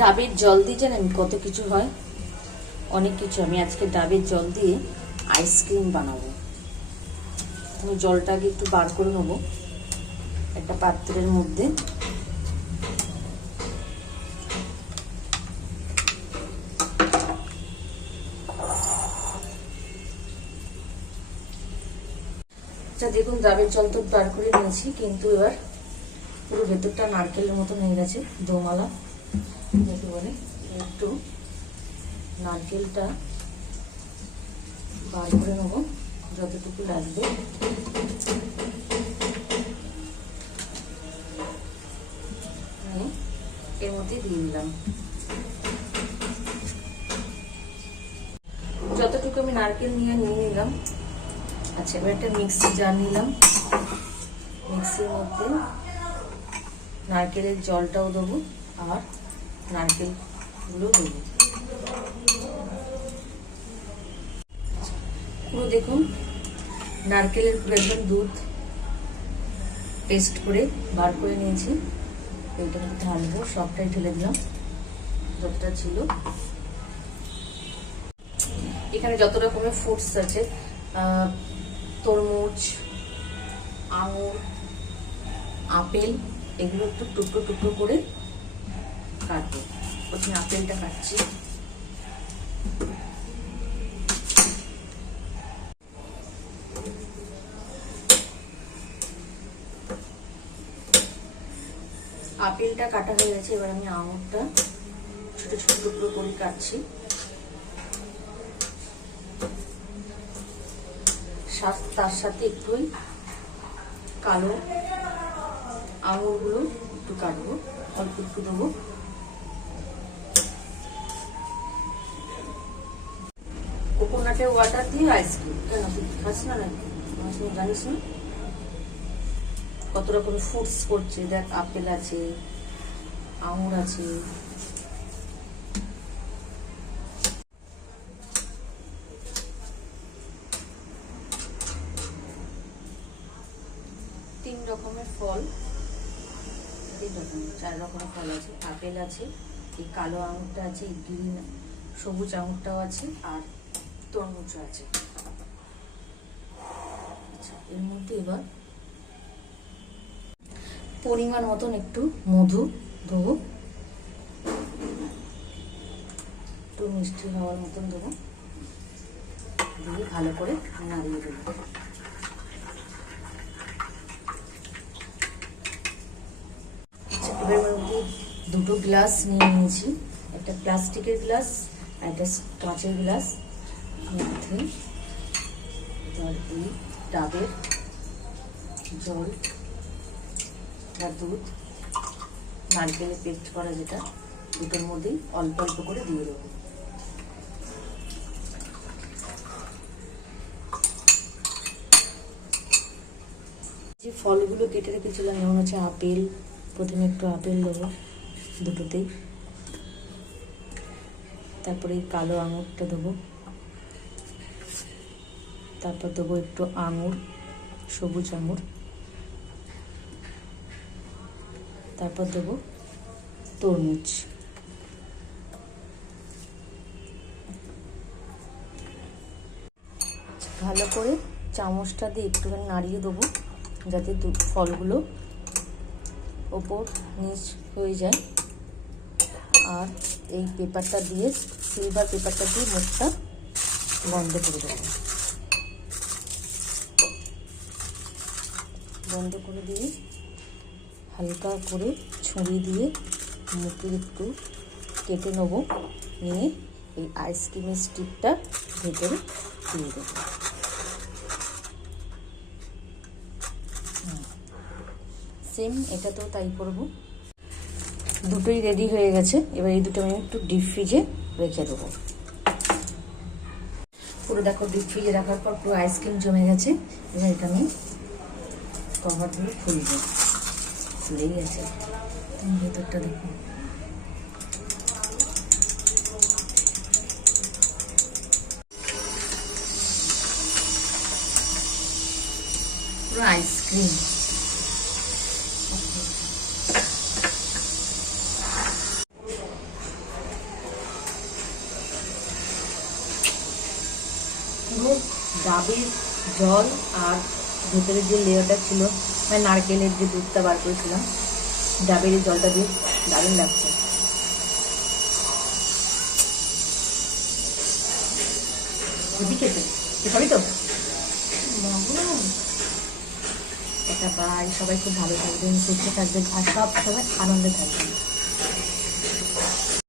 ডাবের জল দিয়ে জানেন কত কিছু হয়, অনেক কিছু। আমি আজকে ডাবের জল দিয়ে আইসক্রিম বানাবো। আমি জলটাকে একটু বার করে নেবো একটা পাত্রের মধ্যে। আচ্ছা দেখুন, ডাবের জল তো বার করে নিয়েছি, কিন্তু এবার পুরো ভেতরটা নারকেলের মতন হয়ে গেছে, দোমালা যাকে বলে। একটু নারকেলটা বার করে নেবো যতটুকু লাগবে। এর মধ্যে দিয়ে দিলাম যতটুকু আমি নারকেল নিয়ে নিলাম। আচ্ছা, এবার একটা মিক্সি জার নিলাম, মিক্সির মধ্যে নারকেলের জলটাও দেবো আর নারকেলগুলো দেবো। পুরো দেখুন নারকেলের পুরো একদম দুধ পেস্ট করে বার করে নিয়েছি। এইটা ঢালবো, সবটাই ঢেলে দিলাম যতটা ছিল। এখানে যত রকমের ফ্রুটস আছে, তরমুজ, আঙুর, আপেল, এগুলো একটু টুকরো টুকরো করে কাটবো। প্রথমে আপেলটা কাটছি। আপেলটা কাটা হয়ে গেছে, এবার আমি আঙুরটা ছোট ছোট টুকরো করে কাটছি। তার সাথে একটুই কালো আঙুরগুলো একটু কাটবো, অল্প একটু দেবো। কোকোনাটের ওয়াটার দিয়ে আইসক্রিম কেন তুই খাস না? নাকি জানিস না কত রকম ফ্রুটস করছে? দেখ, আপেল আছে, আঙুর আছে। তিন রকমের ফল, চার রকমের ফল আছে। আপেল আছে, এই কালো আঙুরটা আছে, এই গ্রিন সবুজ আঙুরটাও আছে, আর তরমুজ আছে। আচ্ছা, এর মধ্যে এবার পরিমাণ মতন একটু মধু দেবো, একটু মিষ্টি হওয়ার মতন দেবো, দিয়ে ভালো করে নাড়িয়ে দেবো। এবার মধ্যে দুটো গ্লাস নিয়ে নিয়েছি, একটা প্লাস্টিকের গ্লাস আর একটা কাঁচের গ্লাস। মধ্যে এই ডাবের জল বা দুধ, নারকেলের পেস্ট করা যেটা, দুটোর মধ্যেই অল্প অল্প করে দিয়ে দেবো। যে ফলগুলো কেটে রেখেছিলাম, যেমন হচ্ছে আপেল, প্রথমে একটু আপেল দেবো দুটোতেই, তারপরে এই কালো আঙুরটা দেবো, তারপর দেবো একটু আঙুর, সবুজ আঙুর, তারপর দেবো তরমুজ। ভালো করে চামচটা দিয়ে একটুখানি নাড়িয়ে দেবো, যাতে ফলগুলো ওপর নিচ হয়ে যায়। আর এই পেপারটা দিয়ে, সিলভার পেপারটা দিয়ে মুখটা বন্ধ করে দেবো। বন্ধ করে দিয়ে হালকা করে ছুরি দিয়ে মুখে একটু কেটে নেবো, নিয়ে এই আইসক্রিমের স্টিকটা ভেতরে দিয়ে দেবো। সেম এটাতেও তাই করব। দুটোই রেডি হয়ে গেছে। এবার এই দুটো আমি একটু ডিপ ফ্রিজে রেখে দেবো। পুরো দেখো, ডিপ ফ্রিজে রাখার পর পুরো আইসক্রিম জমে গেছে। এবার এটা আমি কভার দিয়ে খুলবো। খুলেই গেছে, ভেতরটা দেখো। পুরো আইসক্রিম। পুরো ডাবের জল আর ভেতরে যে লেয়ারটা ছিল মানে নারকেলের যে দুধটা বার করেছিলাম ডাবের এই জলটা দিয়ে দারুণ লাগছে। হেভি খেতে খাবি তো এটা। বাই, সবাই খুব ভালো থাকবেন, সুস্থ থাকবেন আর সব সময় আনন্দে থাকবেন।